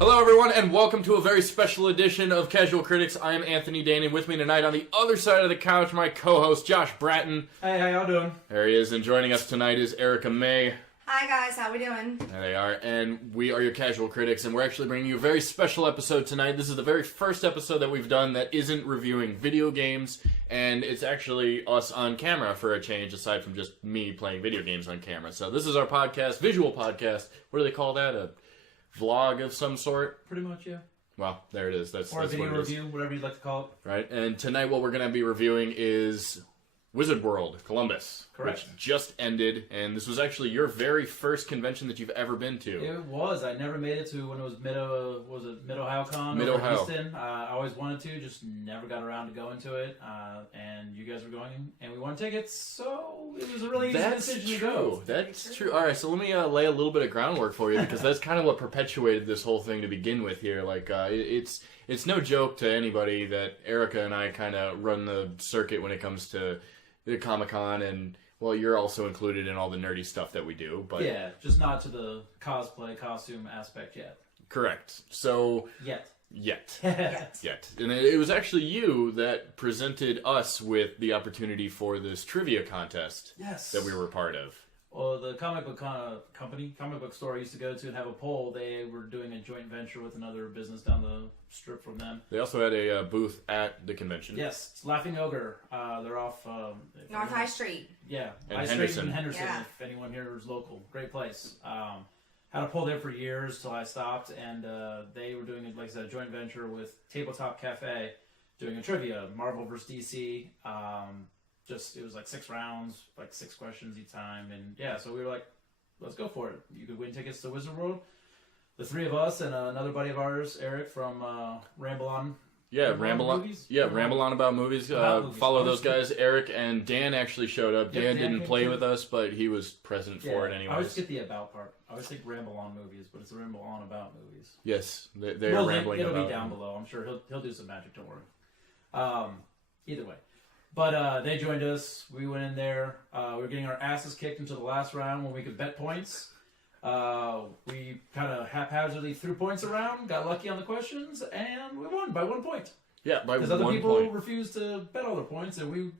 Hello everyone, and welcome to a very special edition of Casual Criticz. I am Anthony Dain, and with me tonight on the other side of the couch, my co-host Josh Bratton. Hey, how y'all doing? There he is, and joining us tonight is Erica May. Hi guys, how we doing? There they are, and we are your Casual Criticz, and we're actually bringing you a very special episode tonight. This is the very first episode that we've done that isn't reviewing video games, and it's actually us on camera for a change, aside from just me playing video games on camera. So this is our podcast, visual podcast. What do they call that? A vlog of some sort? Pretty much, yeah. Well, there it is. That's a video what it review, whatever you'd like to call it. Right, and tonight what we're going to be reviewing is WizWorld Columbus. Correct. Which just ended, and this was actually your very first convention that you've ever been to. It was. I never made it to when it was Mid-Ohio Con? Mid-Ohio. Houston. I always wanted to, just never got around to going to it. And you guys were going, and we won tickets, so it was a really easy decision to go. That's true. All right, so let me lay a little bit of groundwork for you, because that's kind of what perpetuated this whole thing to begin with here. Like, it's no joke to anybody that Erica and I kind of run the circuit when it comes to the Comic-Con, and well, you're also included in all the nerdy stuff that we do, but yeah, just not to the cosplay, costume aspect yet. Correct. So Yet. And it was actually you that presented us with the opportunity for this trivia contest. Yes. That we were a part of. Well, the comic book comic book store I used to go to and have a poll, they were doing a joint venture with another business down the strip from them. They also had a booth at the convention. Yes, it's Laughing Ogre. They're off North High Street. Yeah, and High Henderson. Street and Henderson. Yeah. If anyone here is local, great place. Had a poll there for years till I stopped, and they were doing, like I said, a joint venture with Tabletop Cafe, doing a trivia, Marvel vs. DC. It was like 6 rounds, like 6 questions each time, and yeah, so we were like, let's go for it. You could win tickets to WizWorld. The 3 of us and another buddy of ours, Eric from Ramble On. Yeah, Ramble On. Movies? Yeah, Ramble On About Movies. Follow those guys. Eric and Dan actually showed up. Yep, Dan Dan didn't play with us, but he was present for it anyways. I always get the about part. I always think Ramble On Movies, but it's Ramble On About Movies. Yes, they're rambling it'll about. It'll be down below. I'm sure he'll do some magic. Don't worry. Either way. But they joined us. We went in there. We were getting our asses kicked into the last round when we could bet points. We kind of haphazardly threw points around, got lucky on the questions, and we won by 1 point. Yeah, by 1 point. Because other people refused to bet all their points, and we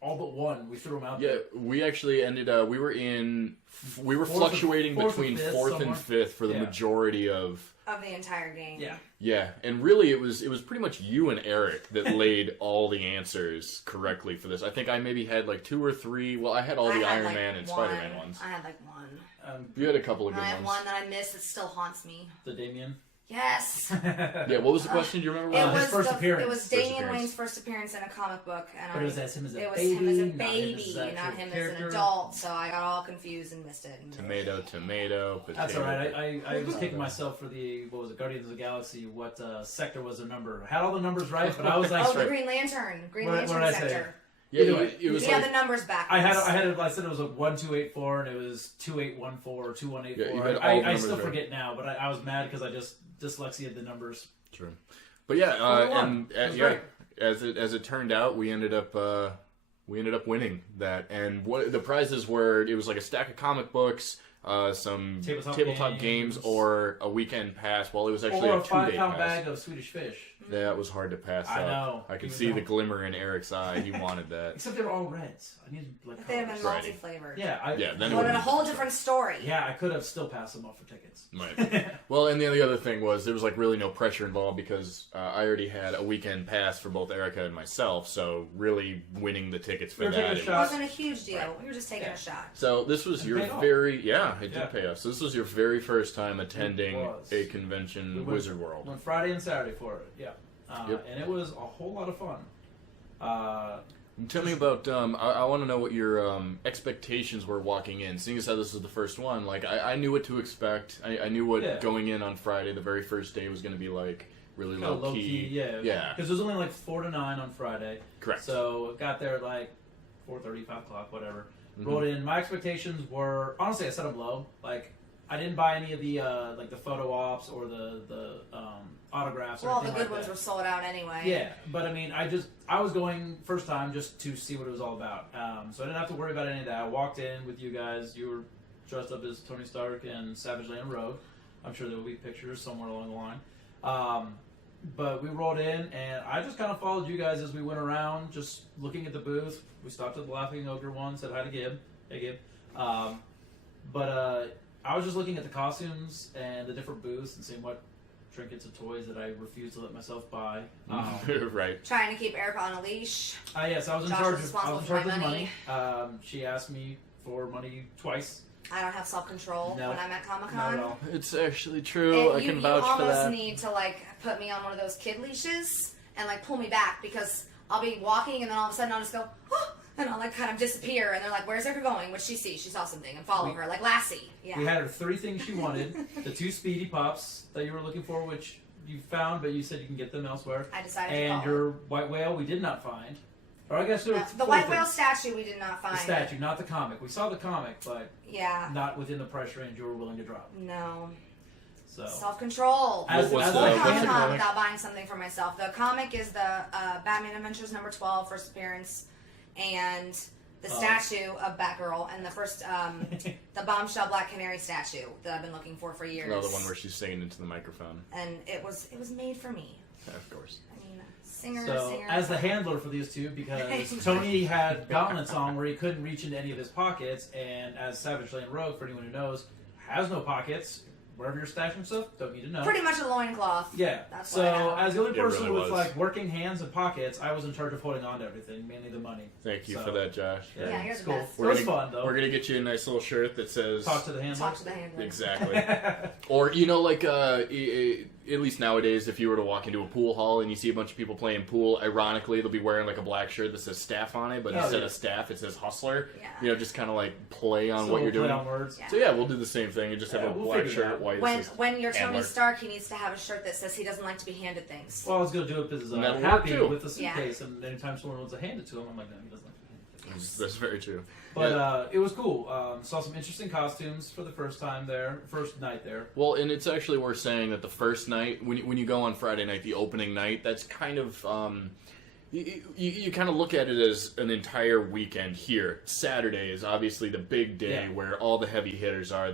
all but won. We threw them out there. Yeah, we actually ended up, we were fluctuating between 4th and 5th for the majority of the entire game. Yeah. Yeah, and really it was pretty much you and Eric that laid all the answers correctly for this. I think I maybe had like 2 or 3. Well, I had all the Iron Man and Spider-Man ones. I had like 1. You had a couple of good I ones. had one that I missed that still haunts me. The Damien? Yes. Yeah, what was the question? Do you remember? His first appearance. It was Damian Wayne's first appearance in a comic book, and but it was him as a it was baby, him as a not baby, not him as an adult. So I got all confused and missed it. Tomato, potato. That's all right. I was kicking myself for Guardians of the Galaxy. What sector was the number? I had all the numbers right, but I was like, the Green Lantern sector. Yeah, it was. Yeah, the numbers back. I said it was a 1284, and it was 2814 or 2184. Yeah, I still forget now, but I was mad because I just dyslexia the numbers. True, but yeah, as it turned out, we ended up winning that, and what the prizes were. It was like a stack of comic books, some tabletop games, or a weekend pass. Well, it was actually or a 2-day 5-pound pass. bag of Swedish fish. That was hard to pass up. I know. I could see the glimmer in Eric's eye. He wanted that. Except they were all reds. I needed like. If they had been multi-flavored. Yeah. Then it would have been a whole different story. Yeah, I could have still passed them off for tickets. Right. Well, and the other thing was there was like really no pressure involved because I already had a weekend pass for both Erica and myself. So really winning the tickets for that it wasn't a huge deal. Right. We were just taking a shot. So this was your it did pay off. So this was your very first time attending a convention, WizWorld. Went Friday and Saturday for it. Yeah. And it was a whole lot of fun. Tell me about, I want to know what your expectations were walking in. Seeing as how this was the first one, like, I knew what to expect. I knew what going in on Friday, the very first day, was going to be like, really low key. Yeah. Because it was only like 4 to 9 on Friday. Correct. So got there at like 4:30, 5 o'clock, whatever. Rolled in. My expectations were, honestly, I set them low. Like, I didn't buy any of the like the photo ops or the autographs. Well, the good ones were sold out anyway. Yeah, but I mean, I was going first time just to see what it was all about. So I didn't have to worry about any of that. I walked in with you guys. You were dressed up as Tony Stark and Savage Land Rogue. I'm sure there will be pictures somewhere along the line. But we rolled in, and I just kind of followed you guys as we went around, just looking at the booth. We stopped at the Laughing Ogre one, said hi to Gib. Hey, Gib. But I was just looking at the costumes and the different booths and seeing what trinkets and toys that I refused to let myself buy. Right. Trying to keep Erica on a leash. Yes, I was in Josh charge was of responsible for my money. She asked me for money twice. I don't have self-control No. when I'm at Comic-Con. Not at all. It's actually true. I can vouch for that. You almost need to like put me on one of those kid leashes and like pull me back because I'll be walking and then all of a sudden I'll just go, oh, and I'll like kind of disappear and they're like, where's Erica going? What'd she see? She saw something and follow her like Lassie. Yeah. We had her 3 things she wanted. The 2 Speedy Pops that you were looking for, which you found, but you said you can get them elsewhere. I decided to And call your white whale we did not find. Or I guess there were the 4 white things. whale statue we did not find. The statue, not the comic. We saw the comic, but Yeah. not within the price range you were willing to drop. No. So Self-control. As- What's as the- a what's the Comic-Con comic? without buying something for myself. The comic is the Batman Adventures number 12, first appearance, and the statue of Batgirl, and the first, the Bombshell Black Canary statue that I've been looking for years. No, the one where she's singing into the microphone. And it was made for me. Yeah, of course. I mean, singer. as the handler for these 2, because Tony had gauntlets on where he couldn't reach into any of his pockets, and as Savage Lane Rogue, for anyone who knows, has no pockets. Wherever you're stashing stuff, don't need to know. Pretty much a loincloth. Yeah. That's what I so have. as the only It person really with was. like working hands and pockets, I was in charge of holding on to everything, mainly the money. Thank you So, for that, Josh. Yeah, you're it's the cool. best. It was fun though. We're gonna get you a nice little shirt that says Talk to the handler. Talk to the handler. exactly. Or you know, like at least nowadays, if you were to walk into a pool hall and you see a bunch of people playing pool, ironically they'll be wearing like a black shirt that says staff on it, but instead of staff it says hustler. Yeah. You know, just kind of like play on So what you're we'll play doing. on words. Yeah. So yeah, we'll do the same thing and just have Yeah, a we'll black figure it shirt, out. white. When you're Tony handler. Stark, he needs to have a shirt that says he doesn't like to be handed things. Well, I was gonna do it because And that'll I'm work, happy too. with the suitcase, and anytime someone wants to hand it to him, I'm like, no, he doesn't like to hand it. That's very true. But it was cool. Saw some interesting costumes for the first night there. Well, and it's actually worth saying that the first night, when you go on Friday night, the opening night, that's kind of you kind of look at it as an entire weekend here. Saturday is obviously the big day where all the heavy hitters are.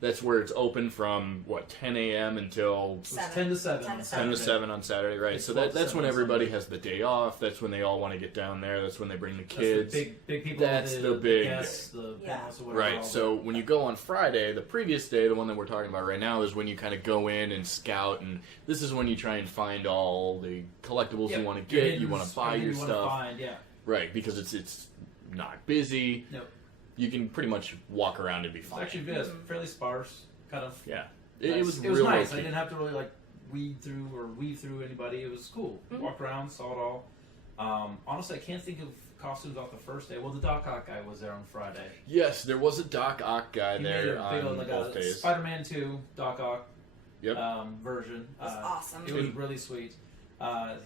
That's where it's open from, 10 a.m. until... 10 to 7. 10 to 7 on Saturday, right. It's So 12 to that's when 7 everybody Sunday. has the day off. That's when they all want to get down there. That's when they bring the That's kids. the big people. That's the the big guests, the Yeah. panelists, or whatever. Right, so when you go on Friday, the previous day, the one that we're talking about right now, is when you kind of go in and scout, and this is when you try and find all the collectibles you want to get, you want to buy your stuff. Right, because it's not busy. Nope. You can pretty much walk around and be It's fine. actually fairly sparse, kind of. Yeah. Nice. It was It was real nice. I low-key. didn't have to really like weed through anybody. It was cool. Walked around, saw it all. Honestly, I can't think of costumes off the first day. Well, the Doc Ock guy was there on Friday. Yes, there was a Doc Ock guy He made there a big on old, like both a days. Spider-Man 2 Doc Ock version. It was awesome. It was really sweet.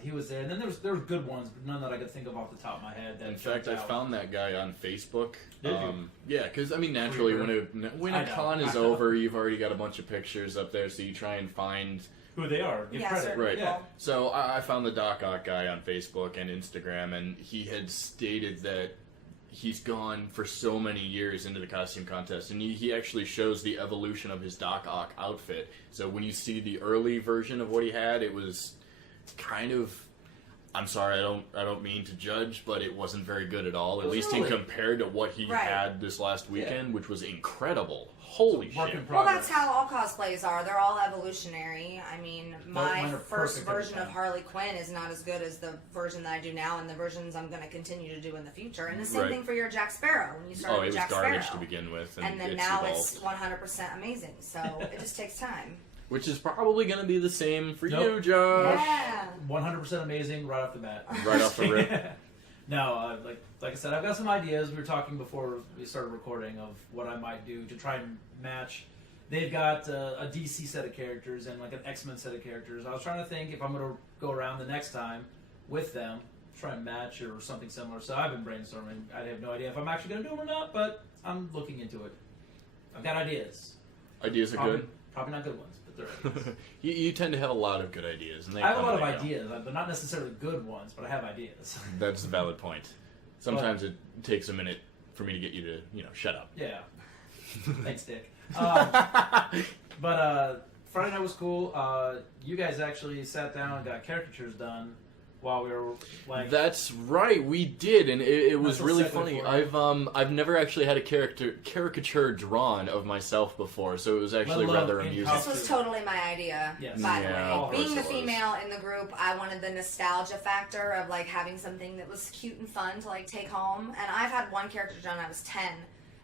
He was there, and then there were good ones, but none that I could think of off the top of my head. That In fact, I jumped out. found that guy on Facebook. Did you? Yeah, because I mean, naturally, when I a know. con is over, you've already got a bunch of pictures up there, so you try and find. Who they are. Give Yeah, credit. certain Right. people. So I found the Doc Ock guy on Facebook and Instagram, and he had stated that he's gone for so many years into the costume contest, and he actually shows the evolution of his Doc Ock outfit. So when you see the early version of what he had, it was kind of. I'm sorry, I don't mean to judge, but it wasn't very good at all. At least Really? in compared to what he Right. had this last weekend, which was incredible. Holy Work shit! in Well, progress. that's how all cosplays are. They're all evolutionary. I mean, my mine are first perfect every version of time. Harley Quinn is not as good as the version that I do now, and the versions I'm going to continue to do in the future. And the same Right. thing for your Jack Sparrow. When you started Oh, it with was Jack garbage Sparrow, to begin with, and then it's now evolved. it's 100% amazing. So it just takes time. Which is probably going to be the same for Nope. you, Josh. Yeah. 100% amazing right off the bat. Right off the rip. No, like I said, I've got some ideas. We were talking before we started recording of what I might do to try and match. They've got a DC set of characters and like an X-Men set of characters. I was trying to think if I'm going to go around the next time with them, try and match or something similar. So I've been brainstorming. I have no idea if I'm actually going to do them or not, but I'm looking into it. I've got ideas. Ideas are good. Probably not good ones, but they're ideas. You tend to have a lot of good ideas, and they I have a come lot of and they go. ideas. They're not necessarily good ones, but I have ideas. That's a valid point. Sometimes it takes a minute for me to get you to, shut up. Yeah. Thanks, Dick. But Friday night was cool. You guys actually sat down and got caricatures done while we were like. That's right, we did, and it was really segue funny. for it. I've never actually had a caricature drawn of myself before, so it was actually Let alone rather in amusing. This was totally my idea, Yes. by the Yeah, of way. course Being the it was. female in the group, I wanted the nostalgia factor of like having something that was cute and fun to like take home. And I've had one character done when I was 10,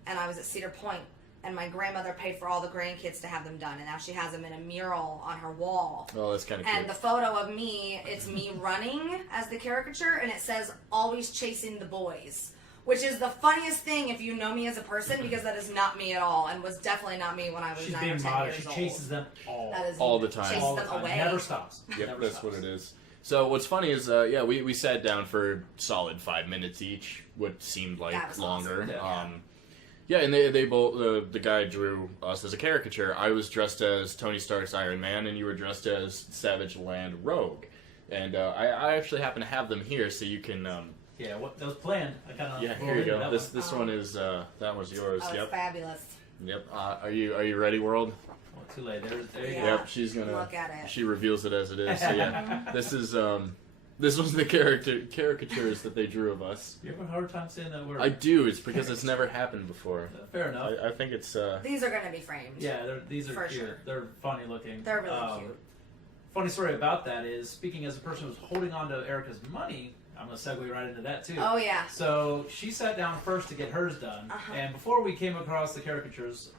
and I was at Cedar Point, and my grandmother paid for all the grandkids to have them done, and now she has them in a mural on her wall. Oh, that's kind of cute. And the photo of me, it's me running as the caricature, and it says, always chasing the boys. Which is the funniest thing if you know me as a person, because that is not me at all, and was definitely not me when I was She's 9 being or 10 modest. years She old. chases them all. That is All the time. Chases All the them time. away. Never stops. Yep, Never that's stops. what it is. So what's funny is, we sat down for solid 5 minutes each, what seemed like That was longer. awesome. Yeah, and they both, the guy drew us as a caricature. I was dressed as Tony Stark's Iron Man, and you were dressed as Savage Land Rogue. And I actually happen to have them here, so you can... Yeah, that was planned. I kind of. yeah, here you go. This one is, that was yours. Oh, Yep. it's fabulous. Yep. Are you ready, world? Well, too late. There you Yeah. go. Yep. She's gonna. Look at it. She reveals it as it is. So yeah, this is this was the caricatures that they drew of us. You have a hard time saying that word. I do. It's because it's never happened before. Fair enough. I think it's. These are going to be framed. Yeah, these are For cute. sure. They're funny looking. They're really cute. Funny story about that is, speaking as a person who's holding on to Erica's money, I'm going to segue right into that too. Oh, yeah. So she sat down first to get hers done, Uh-huh. and before we came across the caricatures,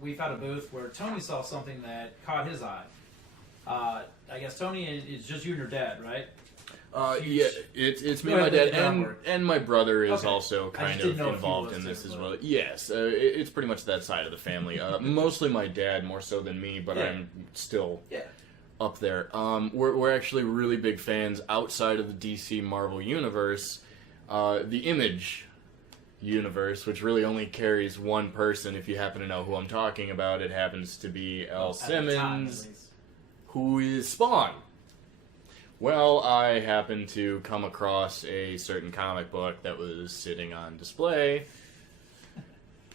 we found a booth where Tony saw something that caught his eye. I guess Tony is just you and your dad, right? Yeah, it's me, Go my ahead, dad, lay the groundwork. and my brother is Okay. also I kind just didn't of know if he involved was in too, this as but- well. Yes, it's pretty much that side of the family. Mostly my dad, more so than me, but Yeah. I'm still Yeah. up there. We're actually really big fans outside of the DC Marvel universe. The Image universe, which really only carries one person. If you happen to know who I'm talking about, it happens to be L. At the time, at Simmons, least. who is Spawn. Well, I happened to come across a certain comic book that was sitting on display,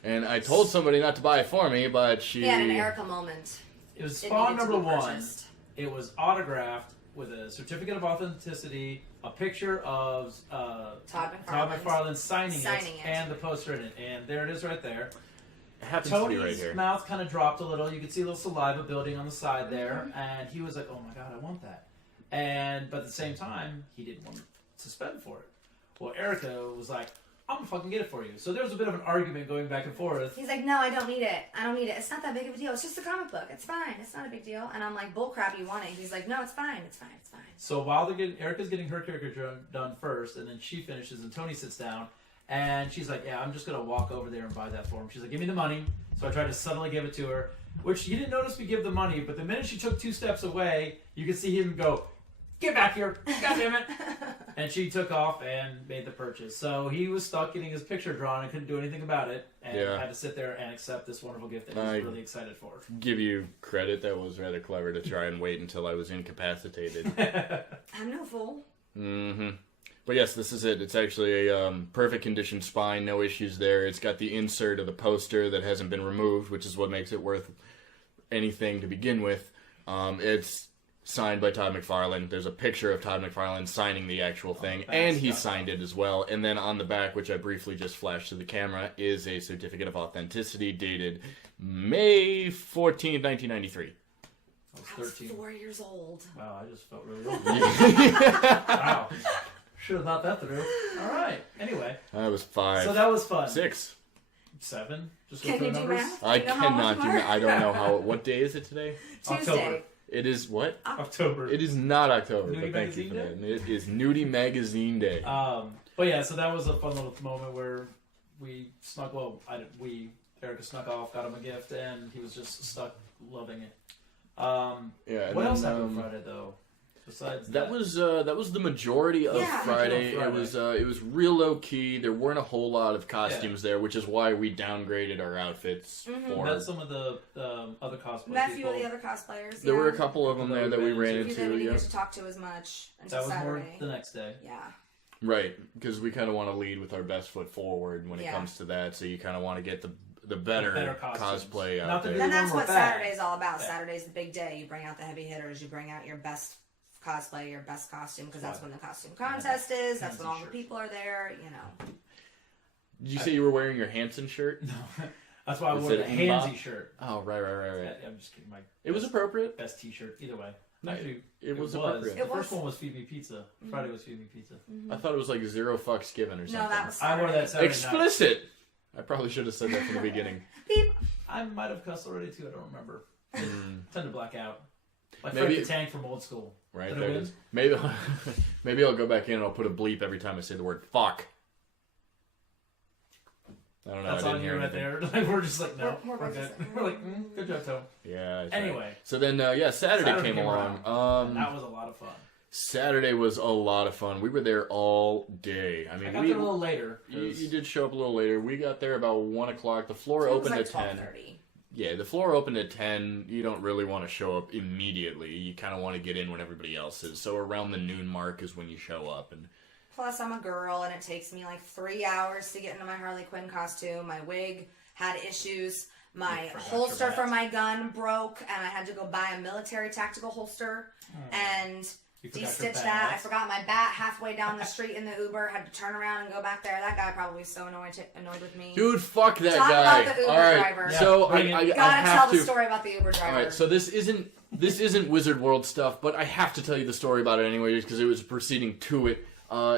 and I told somebody not to buy it for me, but she... He had an Erica moment. It was It Spawn needed to number be 1. purchased. It was autographed with a certificate of authenticity, a picture of Todd McFarlane signing it, Signing it. and the poster in it. And there it is right there. It happens to be Tony's right here. mouth kind of dropped a little. You could see a little saliva building on the side there. And he was like, oh my God, I want that. But at the same time, he didn't want to spend for it. Well, Erica was like, I'm going to fucking get it for you. So there was a bit of an argument going back and forth. He's like, no, I don't need it. I don't need it. It's not that big of a deal. It's just a comic book. It's fine. It's not a big deal. And I'm like, bullcrap, you want it. He's like, no, it's fine. It's fine. It's fine. So while Erica's getting her caricature done first, and then she finishes, and Tony sits down, and she's like, yeah, I'm just going to walk over there and buy that for him. She's like, give me the money. So I tried to subtly give it to her, which you didn't notice me give the money, but the minute she took 2 steps away, you could see him go, get back here, God damn it. And she took off and made the purchase. So he was stuck getting his picture drawn and couldn't do anything about it, and Yeah. had to sit there and accept this wonderful gift that he was really excited for. Give you credit, that was rather clever to try and wait until I was incapacitated. I'm no fool. Mm-hmm. But yes, this is it. It's actually a perfect condition spine, no issues there. It's got the insert of the poster that hasn't been removed, which is what makes it worth anything to begin with. It's signed by Todd McFarlane. There's a picture of Todd McFarlane signing the actual thing, and he signed it as well. And then on the back, which I briefly just flashed to the camera, is a certificate of authenticity dated May 14th, 1993. I I was was 13. 4 years old. Wow, I just felt really old. Wow. Should have thought that through. All right. Anyway, I was 5. so that was fun. 6. 7. Just go Can through you do numbers. math? I Do you know how old cannot you do are? that. I don't know how. What day is it today? Tuesday. October. It is what? October. It is not October, Nudie but thank you for Magazine that. It is Nudie Magazine Day. But yeah, so that was a fun little moment where we snuck. Well, Erica snuck off, got him a gift, and he was just stuck loving it. Yeah. and What then, else happened Friday though? Besides that was the majority of Yeah. Friday. Friday. It was real low key. There weren't a whole lot of costumes there, which is why we downgraded our outfits for. Met some of the other cosplay Met a few people. of the other cosplayers. There yeah. were a couple of them there that we ran A few that we into. didn't Yeah. get to talk to as much until That was Saturday. more the next day. Yeah. Right, because we kind of want to lead with our best foot forward when it Yeah. comes to that. So you kind of want to get the better costumes. cosplay out Not the there. new Then that's one what we're back. Saturday's all about. Yeah. Saturday's the big day. You bring out the heavy hitters. You bring out your best cosplay, your best costume, because that's when the costume contest is. That's when all the people are there, you know. Did you say you were wearing your Hanson shirt? No. That's why I Is wore it the Mbop? Handsy shirt. Oh, right. I'm just kidding. It was appropriate. Best T-shirt. Either way. No, Actually, it was appropriate. The first one was Feed Me Pizza. Friday was Feed Me Pizza. I thought it was like 0 fucks given or something. No, that was I wore that Saturday night. Explicit! I probably should have said that from the beginning. Beep. I might have cussed already too. I don't remember. Tend to black out. Like Maybe- Frank the Tank from old school. Right Did I there it win? is. Maybe, maybe I'll go back in and I'll put a bleep every time I say the word fuck. I don't know. That's I didn't on hear you right anything. there. Like, we're just like, no, We're we're both good. just like, We're like, good job, Tom. Yeah. that's Anyway. right. So then, Saturday came along. And that was a lot of fun. Saturday was a lot of fun. We were there all day. I mean, I got there a little later. You did show up a little later. We got there about 1 o'clock. The floor It was opened like at 10. 12:30. Yeah, the floor opened at 10. You don't really want to show up immediately. You kind of want to get in when everybody else is. So around the noon mark is when you show up. And Plus, I'm a girl, and it takes me like 3 hours to get into my Harley Quinn costume. My wig had issues. My holster for my gun broke, and I had to go buy a military tactical holster and de-stitch that. I forgot my bat halfway down the street in the Uber. Had to turn around and go back there. That guy probably was so annoyed with me. dude, fuck that Talk guy. about the Uber all right, driver. so Yeah, I You gotta have tell to. the story about the Uber driver. All right, so this isn't Wizard World stuff, but I have to tell you the story about it anyway because it was proceeding to it.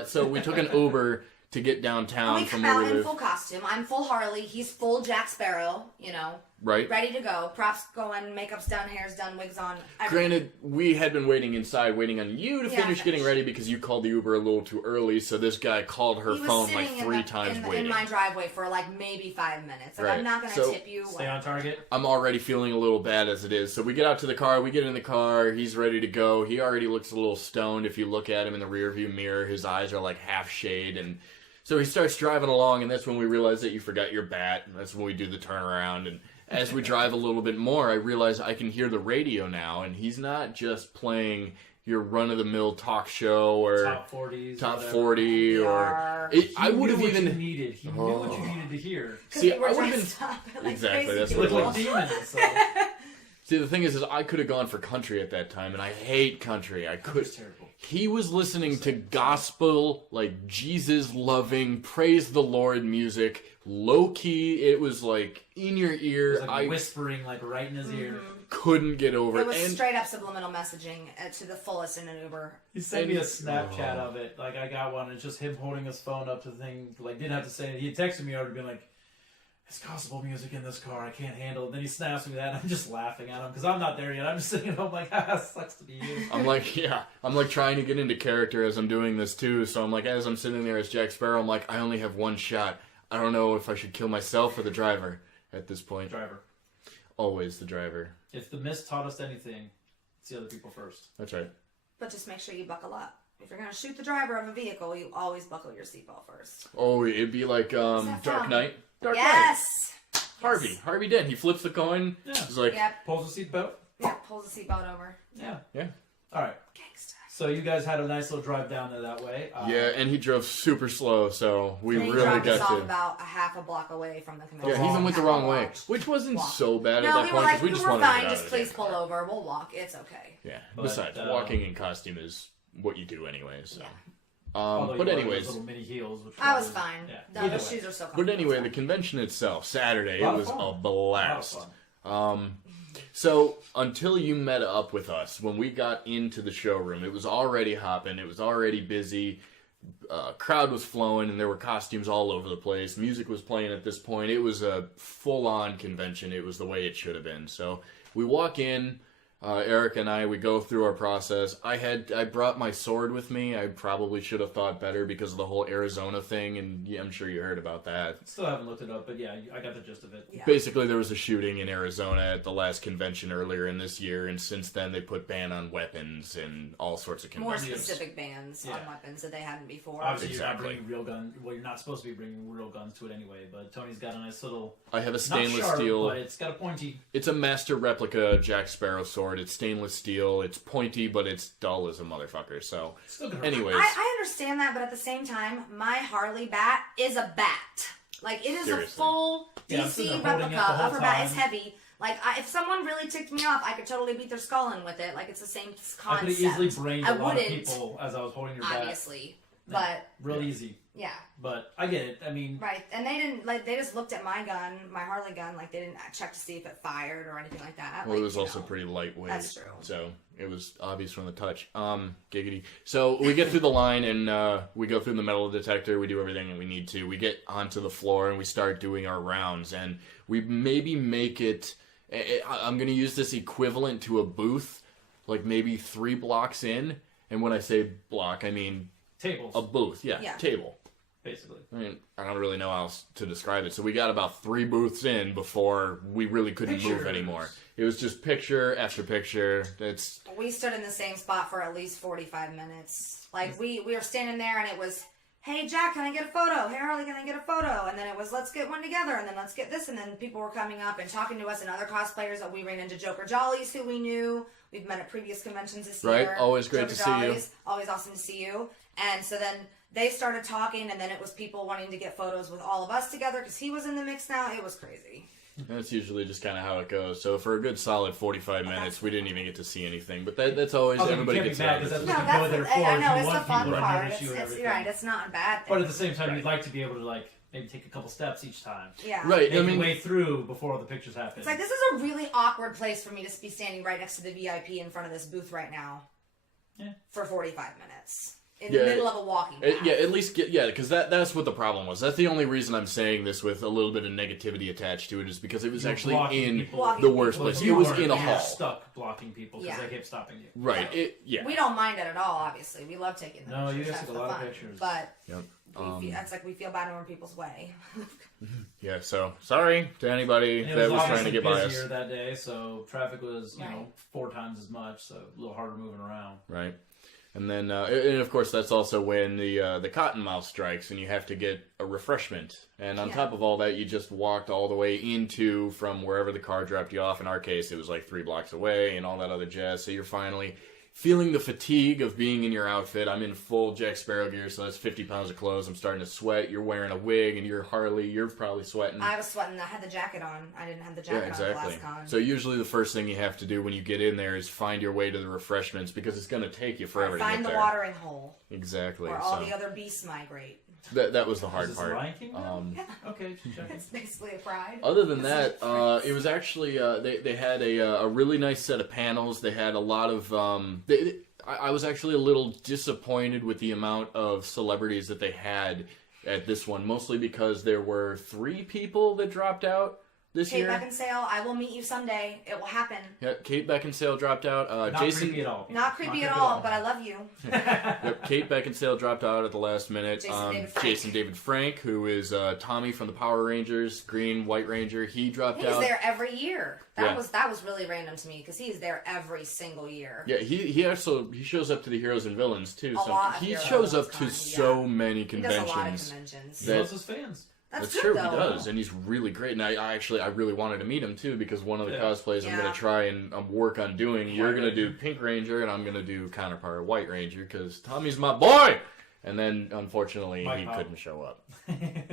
So we took an Uber to get downtown we from come where out we in live. full costume. I'm full Harley. He's full Jack Sparrow. You know, Right. ready to go. Props going. Makeup's done. Hair's done. Wigs on. Granted, we had been waiting inside, waiting on you to finish getting ready because you called the Uber a little too early. So this guy called her He was phone like sitting 3 times waiting. in my driveway for like maybe 5 minutes. Like, Right. I'm not going to So- tip you. Stay on target. I'm already feeling a little bad as it is. So we get out to the car, we get in the car, he's ready to go. He already looks a little stoned. If you look at him in the rearview mirror, his eyes are like half shade. And so he starts driving along, and that's when we realize that you forgot your bat. And that's when we do the turnaround. And as we drive a little bit more, I realize I can hear the radio now, and he's not just playing your run-of-the-mill talk show or Top 40s. top whatever. 40 or I would have even He knew what you needed to hear. See, we were I would have dressed been up like exactly crazy that's You what look it like was. demons. So. See, the thing is I could have gone for country at that time, and I hate country. I could. It's terrible. He was listening to gospel, like Jesus-loving, praise the Lord music, low key. It was like in your ear. It was like I whispering like right in his ear. couldn't get over It was and straight up subliminal messaging to the fullest in an Uber. He sent me a Snapchat of it. Like I got one. It's just him holding his phone up to the thing. Like didn't have to say it. He had texted me over to be like, "It's gospel music in this car. I can't handle it." Then he snaps me that. And I'm just laughing at him because I'm not there yet. I'm just sitting at home like, "Ah, sucks to be you." I'm like, yeah. I'm like trying to get into character as I'm doing this too. So I'm like, as I'm sitting there as Jack Sparrow, I'm like, I only have one shot. I don't know if I should kill myself or the driver at this point. Driver. Always the driver. If the mist taught us anything, it's the other people first. That's right. But just make sure you buckle up. If you're going to shoot the driver of a vehicle, you always buckle your seatbelt first. Oh, it'd be like that Dark from? Knight. Dark Knight. Yes! Harvey Dent. He flips the coin. Yeah. He's like, Yep. Pulls the seatbelt. Yep. Pulls the seatbelt over. Yeah. yeah. All right. Gangsta. So you guys had a nice little drive down there that way. Yeah, and he drove super slow, so we And he really dropped us got off to. about a half a block away from the convention. Yeah, he even went the wrong way, Walk. which wasn't Walk. so bad at No, that we were point like, because we just we're wanted to fine. get out Just of the please damn pull car. over. We'll walk. It's okay. Yeah. But, Besides, walking in costume is what you do anyway. So. Yeah. Although But you wore anyways, those little mini heels. Which I was fine. Yeah. No, Either those way. shoes are so comfortable. but anyway, It's the fine. convention itself, Saturday, it Lot of was fun. a A lot of blast. fun. So until you met up with us, when we got into the showroom, it was already hopping. It was already busy. Crowd was flowing, and there were costumes all over the place. Music was playing at this point. It was a full-on convention. It was the way it should have been. So we walk in. Eric and I, we go through our process. I brought my sword with me. I probably should have thought better because of the whole Arizona thing, and yeah, I'm sure you heard about that. Still haven't looked it up, but yeah, I got the gist of it. Yeah. Basically, there was a shooting in Arizona at the last convention earlier in this year, and since then they put ban on weapons and all sorts of More conventions. specific bans on Yeah. weapons that they hadn't before. Obviously, you're not Exactly. bringing real guns. Well, you're not supposed to be bringing real guns to it anyway. But Tony's got a nice little, I have a not stainless sharp, steel. but it's got a pointy. It's a master replica Jack Sparrow sword. It's stainless steel. It's pointy, but it's dull as a motherfucker. So, Still gonna anyways, I understand that, but at the same time, my Harley bat is a bat. Like, it is Seriously. a full Yeah, I'm sitting DC there holding it replica the whole of her bat. It's time. heavy. Like, if someone really ticked me off, I could totally beat their skull in with it. Like, it's the same concept. I could have easily brained I a lot of wouldn't, people as I was holding your bat. obviously. But, Real easy. yeah. But I get it. I mean, Right. And they didn't, like, they just looked at my gun, my Harley gun, like, they didn't check to see if it fired or anything like that. Well, like, it was you also know. pretty lightweight. That's true. So it was obvious from the touch. Giggity. So we get through the line and we go through the metal detector. We do everything that we need to. We get onto the floor and we start doing our rounds. And we maybe make it. I'm going to use this equivalent to a booth, like maybe 3 blocks in. And when I say block, I mean tables, a booth. Yeah, table. basically. I mean, I don't really know how else to describe it. So we got about 3 booths in before we really couldn't move anymore. It was just picture after picture. We stood in the same spot for at least 45 minutes. Like, we were standing there and it was, hey, Jack, can I get a photo? Hey, Harley, can I get a photo? And then it was, let's get one together, and then let's get this. And then people were coming up and talking to us and other cosplayers that we ran into. Joker Jollies, who we knew. We've met at previous conventions this year. Right, always great to see you. Always awesome to see you. And so then they started talking, and then it was people wanting to get photos with all of us together because he was in the mix now. It was crazy. That's usually just kind of how it goes. So for a good solid 45 minutes, we didn't even get to see anything. But that's always, everybody gets mad out. because No, that's what you go there for. I know, You it's the want fun people to part. notice you and It's everything. right, it's not a bad thing. But at the same time, you'd like to be able to, like, maybe take a couple steps each time. Yeah. Right, Make I mean, your way through before the pictures happen. It's like, this is a really awkward place for me to be standing right next to the VIP in front of this booth right now. Yeah. For 45 minutes. In the middle of a walking path. Yeah, at least because that's what the problem was. That's the only reason I'm saying this with a little bit of negativity attached to it is because it was actually in the worst place. It was in a hall. Stuck blocking people because they kept stopping you. Right. We don't mind it at all, obviously. We love taking them. No, you guys That's took a the lot of fun. pictures. But Yep. it's like we feel bad when we're in people's way. Yeah, so sorry to anybody And it that was obviously trying to get by us. busier that day, so traffic was, you know, Right. 4 times as much, so a little harder moving around. Right. And then, and of course, that's also when the cottonmouth strikes, and you have to get a refreshment. And on top of all that, you just walked all the way into from wherever the car dropped you off. In our case, it was like 3 blocks away, and all that other jazz. So you're finally feeling the fatigue of being in your outfit. I'm in full Jack Sparrow gear, so that's 50 pounds of clothes. I'm starting to sweat. You're wearing a wig, and you're Harley. You're probably sweating. I was sweating. I had the jacket on. I didn't have the jacket Yeah, exactly. on the last con. So usually the first thing you have to do when you get in there is find your way to the refreshments because it's going to take you forever to get there. Find the watering hole. Exactly. Where all the other beasts migrate. That was the Is hard this part. Lion King now? Yeah. Okay, just checking. It's basically a pride. Other than that, it was actually they had a really nice set of panels. They had a lot of. I was actually a little disappointed with the amount of celebrities that they had at this one, mostly because there were 3 people that dropped out this Kate year. Beckinsale, I will meet you someday. It will happen. Yeah, Kate Beckinsale dropped out. Not Jason, creepy at all. Not creepy at all, but I love you. Yep, Kate Beckinsale dropped out at the last minute. Jason David Frank. Who is Tommy from the Power Rangers, Green White Ranger, he dropped He's out. there every year. That Yeah. was really random to me because he's there every single year. Yeah, he shows up to the Heroes and Villains too. A lot of he Heroes shows and up to Villains, so many He does a lot of conventions. conventions. He loves his fans. That's true, good, he though. does, and he's really great. And I really wanted to meet him too because one of the cosplays I'm Yeah. going to try and work on doing. You're going to do Pink Ranger, and I'm going to do counterpart White Ranger because Tommy's my boy. And then unfortunately he couldn't show up. Yeah.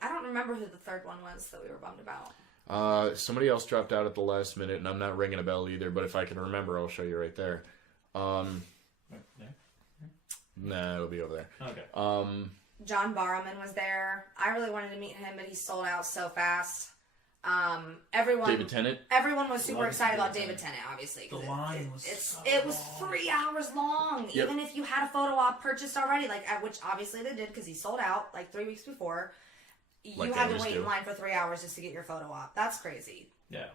I don't remember who the third one was that we were bummed about. Somebody else dropped out at the last minute, and I'm not ringing a bell either. But if I can remember, I'll show you right there. Nah, it'll be over there. Okay. John Barrowman was there. I really wanted to meet him, but he sold out so fast. David Tennant. Everyone was super Love excited about David David Tennant, obviously. The line was It was 3 hours long. Yep. Even if you had a photo op purchased already, which obviously they did because he sold out like 3 weeks before. You had to wait in line for 3 hours just to get your photo op. That's crazy. Yeah.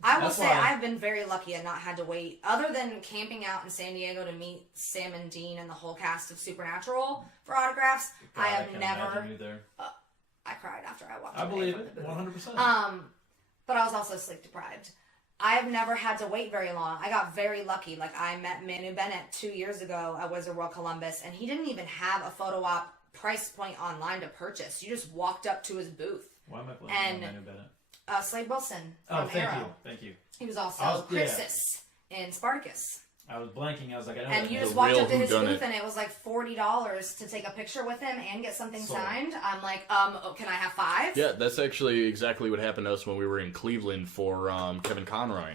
I will That's say why- I've been very lucky and not had to wait. Other than camping out in San Diego to meet Sam and Dean and the whole cast of Supernatural for autographs, God, I have can't never. imagine you there. I cried after I walked I away believe from it, the booth. 100%. But I was also sleep deprived. I've never had to wait very long. I got very lucky. Like, I met Manu Bennett 2 years ago at WizWorld Columbus, and he didn't even have a photo op price point online to purchase. You just walked up to his booth. Why am I playing and- Manu Bennett? Slade Wilson Oh, from thank Arrow. you. Thank you. He was also Yeah. Criticz in Spartacus. I was blanking. I was like, I know And that you name. just walked real up to his whodunit. booth and it was like $40 to take a picture with him and get something Sold. signed. I'm like, can I have 5? Yeah, that's actually exactly what happened to us when we were in Cleveland for Kevin Conroy.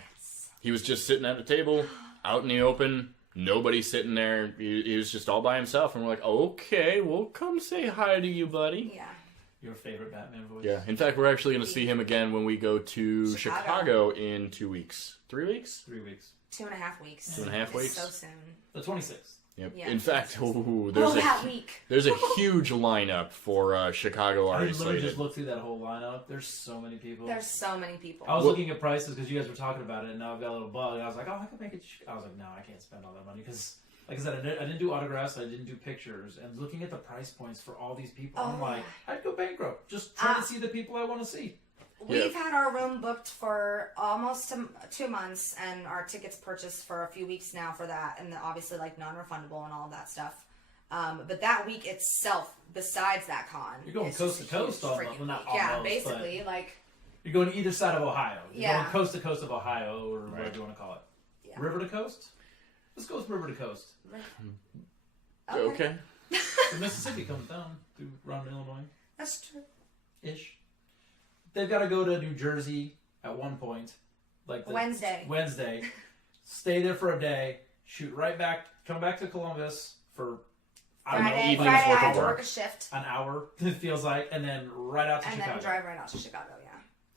He was just sitting at the table, out in the open, nobody sitting there. He was just all by himself, and we're like, okay, well, come say hi to you, buddy. Yeah. Your favorite Batman voice. Yeah, in fact, we're actually going to see him again when we go to Chicago. Chicago in 2 weeks. 3 weeks? 3 weeks. 2.5 weeks. 2.5 It's weeks? so soon. The 26th. Yep. Yeah. In fact, That week. there's a huge lineup for Chicago I already literally just slated. looked through that whole lineup. There's so many people. There's so many people. I was Well- looking at prices because you guys were talking about it, and now I've got a little bug. And I was like, oh, I could make it. I was like, no, I can't spend all that money because, like I said, I didn't do autographs, I didn't do pictures, and looking at the price points for all these people, I'm Oh. like, I'd go bankrupt just trying to see the people I want to see. We've had our room booked for almost 2 months, and our tickets purchased for a few weeks now for that, and obviously like non-refundable and all of that stuff. But that week itself, besides that con, You're going it's coast to just a coast huge almost. freaking Well, not week. Yeah, almost, basically, like You're going either side of Ohio. You're Yeah. going coast to coast of Ohio, or Right. whatever you want to call it. Yeah. River to coast? Let's go with river to coast. Okay. The Mississippi comes down through around Illinois. That's true. Ish. They've got to go to New Jersey at one point. Like the Wednesday. Stay there for a day. Shoot right back. Come back to Columbus for I don't know, Friday, evening's I worth have of to work. work a shift, an hour. It feels like, and then right out to and Chicago then drive right out to Chicago. Yeah,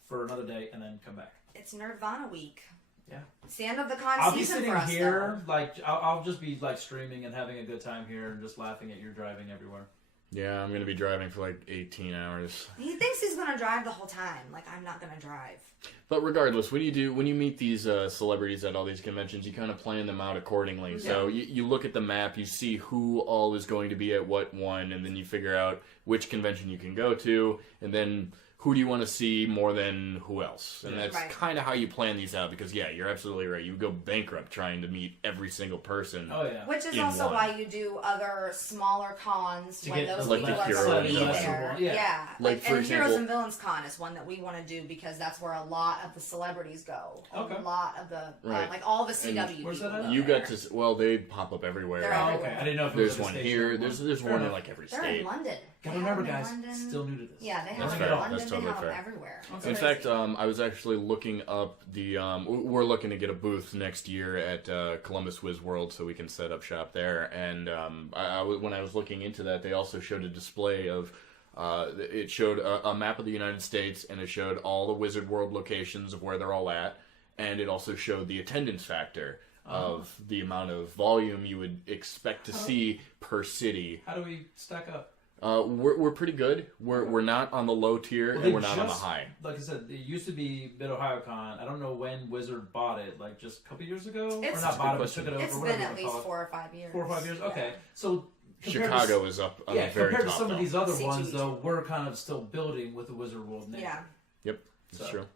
for another day, and then come back. it's Nirvana week. Yeah. It's the end of the con I'll be season sitting for us. here, like I'll just be like streaming and having a good time here, and just laughing at your driving everywhere. Yeah, I'm going to be driving for like 18 hours. Though. He thinks he's gonna drive the whole time. Like I'm not gonna drive. But regardless, when you meet these celebrities at all these conventions, you kind of plan them out accordingly. So you look at the map, you see who all is going to be at what one, and then you figure out which convention you can go to, and then who do you want to see more than who else. And that's Right. kind of how you plan these out, because yeah, you're absolutely right. You would go bankrupt trying to meet every single person. Oh yeah. Which is In also one. why you do other smaller cons To when get those like people the are Hero going to be and there. Festival. Yeah. Like, for and Heroes example- and Villains Con is one that we want to do because that's where a lot of the celebrities go. Okay. A lot of the Right. like all the CW where's people that at? go You there. got to well, they pop up everywhere. They're Oh, everywhere. okay. I didn't know if it was There's at a one station here. or There's Fair one in enough. like every They're state. in London. Gotta They remember, have them in guys, London. still new to this. Yeah, they have That's them fair. in London. That's totally they have fair. them everywhere. That's In crazy. fact, I was actually looking up the. We're looking to get a booth next year at Columbus WizWorld, so we can set up shop there. And when I was looking into that, they also showed a display of. It showed a map of the United States, and it showed all the Wizard World locations of where they're all at, and it also showed the attendance factor of the amount of volume you would expect to see per city. How do we stack up? We're pretty good. We're not on the low tier, Well, and they we're not on the just- high. Like I said, it used to be Mid Ohio Con. I don't know when Wizard bought it. Like just a couple years ago, It's- or not bought it, but Question. took it over. It's whatever been you at wanna least call it. 4 or 5 years. 4 or 5 years. Yeah. Okay, so compared Chicago is up on yeah, the very compared top. to some of though. these other C2E2. ones, though, we're kind of still building with the Wizard World name. Yeah. Yep, that's So. true.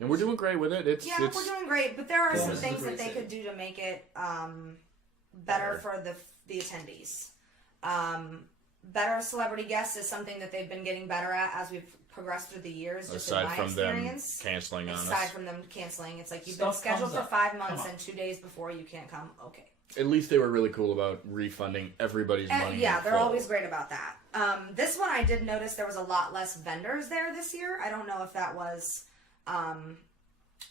And we're doing great with it. It's Yeah, we're doing great, but there are Yeah, some this is a things that great they city. could do to make it better Better. for the attendees. Better celebrity guests is something that they've been getting better at as we've progressed through the years. Just aside in my from experience. them canceling on Aside us. from them canceling, it's like you've Stuff been scheduled comes for up. 5 months Come on. and 2 days before you can't come. Okay. At least they were really cool about refunding everybody's And, money. yeah, in they're full. always great about that. This one I did notice there was a lot less vendors there this year. I don't know if that was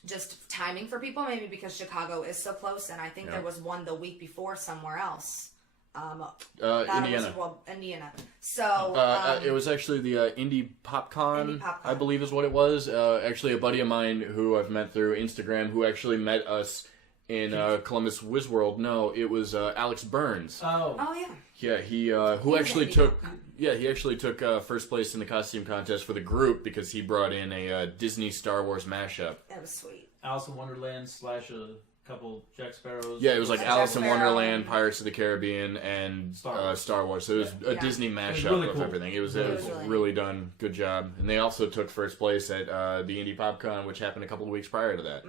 just timing for people, maybe because Chicago is so close, and I think Yeah. there was one the week before somewhere else. Not at Indiana. Well, Indiana. So It was actually the Indie PopCon, Indie PopCon. I believe is what it was. Actually, a buddy of mine who I've met through Instagram who actually met us in Columbus WizWorld. No, it was Alex Burns. Oh, oh yeah, Yeah, he actually took first place in the costume contest for the group because he brought in a Disney Star Wars mashup. that was sweet. Alice in Wonderland / a couple Jack Sparrows. Yeah, it was like Jack Alice in Sparrow. Wonderland, Pirates of the Caribbean, and Star Wars. So it was a Yeah. Disney was mashup really of cool. everything. It was really really done. Good job. And they also took first place at the Indie PopCon, which happened a couple of weeks prior to that.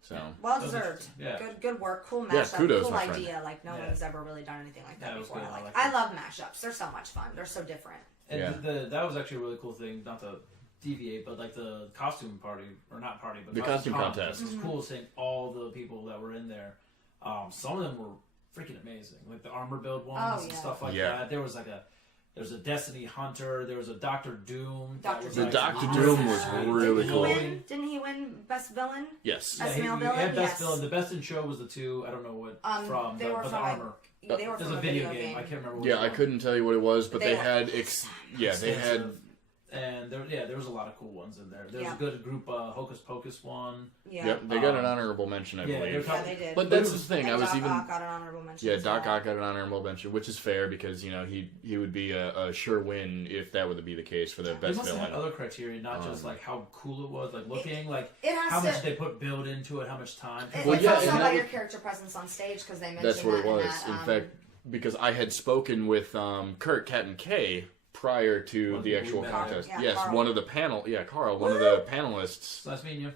So Well That was deserved. interesting. Yeah. Good work. Cool Yeah, mashup. kudos, cool my friend. idea. Like no Yeah. one's ever really done anything like that Yeah, it was before. good. I Like liked I it. love mashups. They're so much fun. They're so different. And Yeah. that was actually a really cool thing. Not to deviate, but like the costume party, or not party, but The costume contest contest. was cool. Seeing all the people that were in there. Some of them were freaking amazing, like the armor build ones and stuff like that. There was a Destiny Hunter. There was a Doctor Doom. The Doctor Doom was really cool. Didn't he win Best Villain? Yes. Best male he villain? had Best Villain. The Best in Show was the two. I don't know what from. They were the from armor. They were There's from a video game. I can't remember what I couldn't tell you what it was, but they had... they had... And there was a lot of cool ones in there. There was a good group, Hocus Pocus one. Yeah. Yep, they got an honorable mention, I believe. Yeah, they did. But that's the thing. And Doc Ock got an honorable mention. Yeah, Doc Ock got an honorable mention, which is fair because he would be a sure win if that would be the case for the best must villain. have had other criteria, not just like how cool it was, like looking, how much they put build into it, how much time. It's also about your character presence on stage because they mentioned that's what it was. In fact, because I had spoken with Kurt, Captain K, prior to the actual contest. Yes, Carl. one of the Carl, one of the panelists. Nice meeting you.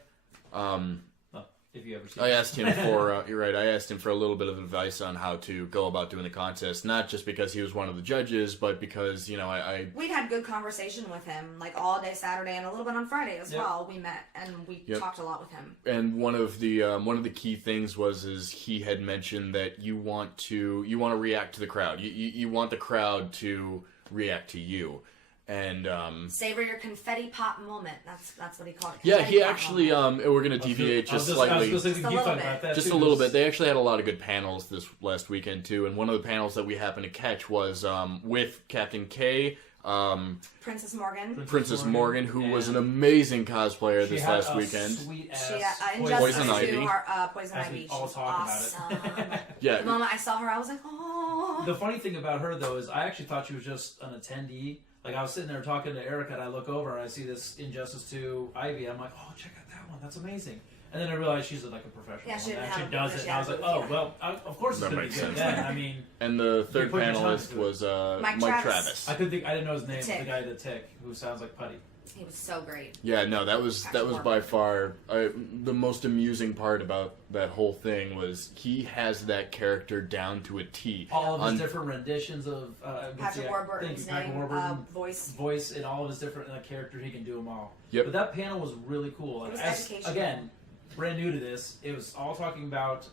If you ever see I asked him for, you're right, I asked him for a little bit of advice on how to go about doing the contest, not just because he was one of the judges, but because, We'd had good conversation with him, like all day Saturday and a little bit on Friday as well. We met and we talked a lot with him. And one of the key things is he had mentioned that you want to react to the crowd. You want the crowd to react to you. And savor your confetti pop moment. That's what he called it. Yeah, he actually. We're going to deviate just slightly, just a little bit. They actually had a lot of good panels this last weekend too. And one of the panels that we happened to catch was with Captain K, Princess Morgan, who was an amazing cosplayer this last weekend. She had Poison Ivy. Poison Ivy. All She's talk awesome. about it. Yeah. The moment I saw her, I was like, oh. The funny thing about her though is I actually thought she was just an attendee. Like, I was sitting there talking to Erica, and I look over, and I see this Injustice 2 Ivy, and I'm like, oh, check out that one. That's amazing. And then I realized she's like a professional. Yeah, she actually does it. And I was like, oh, well, of course it's going to be good then. I mean... And the third panelist was Mike Travis. I didn't know his name, the guy the Tick, who sounds like Putty. He was so great. Yeah, no, that was by far the most amusing part about that whole thing was he has that character down to a T. All of his different renditions of Patrick Warburton's voice in all of his different characters, he can do them all. Yep. But that panel was really cool. It was educational. Again, brand new to this, it was all talking about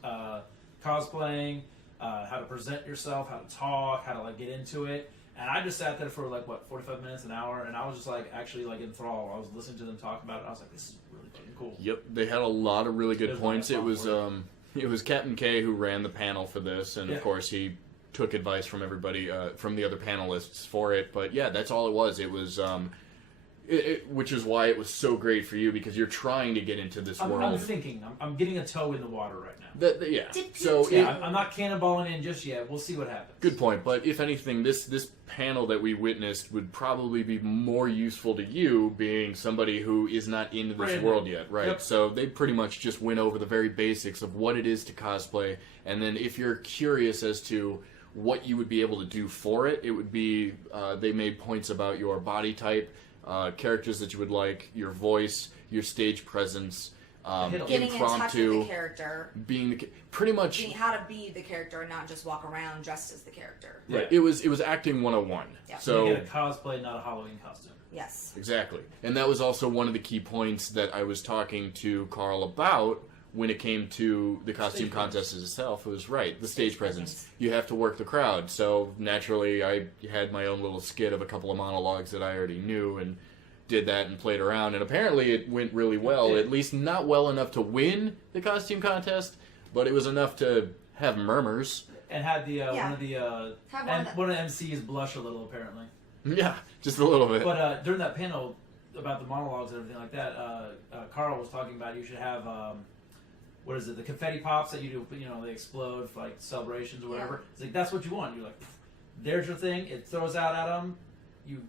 cosplaying, how to present yourself, how to talk, how to get into it. And I just sat there for 45 minutes, an hour, and I was just actually enthralled. I was listening to them talk about it. I was like, this is really fucking cool. Yep, they had a lot of really good points. It was Captain K who ran the panel for this, and of course he took advice from everybody, from the other panelists for it. But yeah, that's all it was. It was, which is why it was so great for you because you're trying to get into this world. I'm thinking, I'm getting a toe in the water right now. I'm not cannonballing in just yet. We'll see what happens. Good point. But if anything, this panel that we witnessed would probably be more useful to you, being somebody who is not into this world yet, right? Yep. So they pretty much just went over the very basics of what it is to cosplay, and then if you're curious as to what you would be able to do for it, it would be they made points about your body type, characters that you would like, your voice, your stage presence. Getting in touch with the character, pretty much how to be the character and not just walk around dressed as the character. Right. It was acting 101. Yeah. So you get a cosplay, not a Halloween costume. Yes. Exactly. And that was also one of the key points that I was talking to Carl about when it came to the costume contest itself. It was the stage presence. You have to work the crowd. So naturally, I had my own little skit of a couple of monologues that I already knew and did that and played around, and apparently it went really well. At least not well enough to win the costume contest, but it was enough to have murmurs. And had the one of the MCs blush a little, apparently. Yeah, just a little bit. But during that panel about the monologues and everything like that, Carl was talking about you should have the confetti pops that you do, they explode for celebrations or whatever. It's like that's what you want. You're like, there's your thing. It throws out at them. You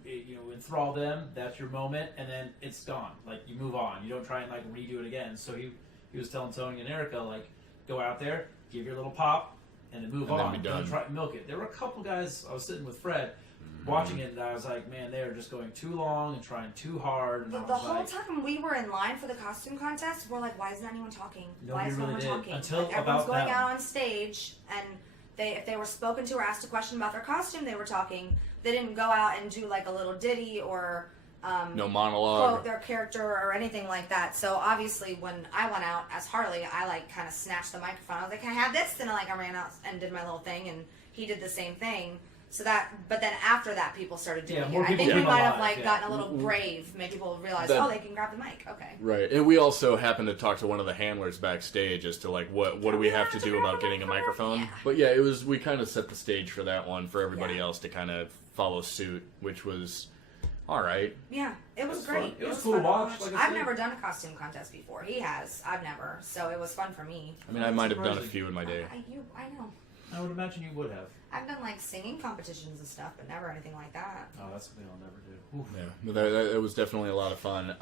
enthrall them. That's your moment, and then it's gone. You move on. You don't try and redo it again. So he was telling Tony and Erica go out there, give your little pop, and then move on. Don't try to milk it. There were a couple guys. I was sitting with Fred, watching it, and I was like, man, they are just going too long and trying too hard. And the whole time we were in line for the costume contest, we're like, why isn't anyone talking? Why is no one talking? Until everyone's going out on stage, and if they were spoken to or asked a question about their costume, they were talking. They didn't go out and do a little ditty or no monologue. quote their character or anything like that. So obviously, when I went out as Harley, I like kind of snatched the microphone. I was like, "Can I have this?" And I ran out and did my little thing, and he did the same thing. So that, but then after that, people started doing more it. I people think we came might have alive, gotten a little brave, made people realize, That- oh, they can grab the mic. Okay. Right, and we also happened to talk to one of the handlers backstage as to like what do we have to do about getting a microphone. Yeah. But yeah, we kind of set the stage for that one for everybody else to kind of follow suit, which was all right. Yeah, it was fun. great. It was was cool fun to watch, like I I've said. never done a costume contest before. He has. I've never. So it was fun for me. I mean, I might have done a surprising. few in my day. I know. I would imagine you would have. I've done like singing competitions and stuff, but never anything like that. Oh, that's something I'll never do. Oof. Yeah, but that was definitely a lot of fun.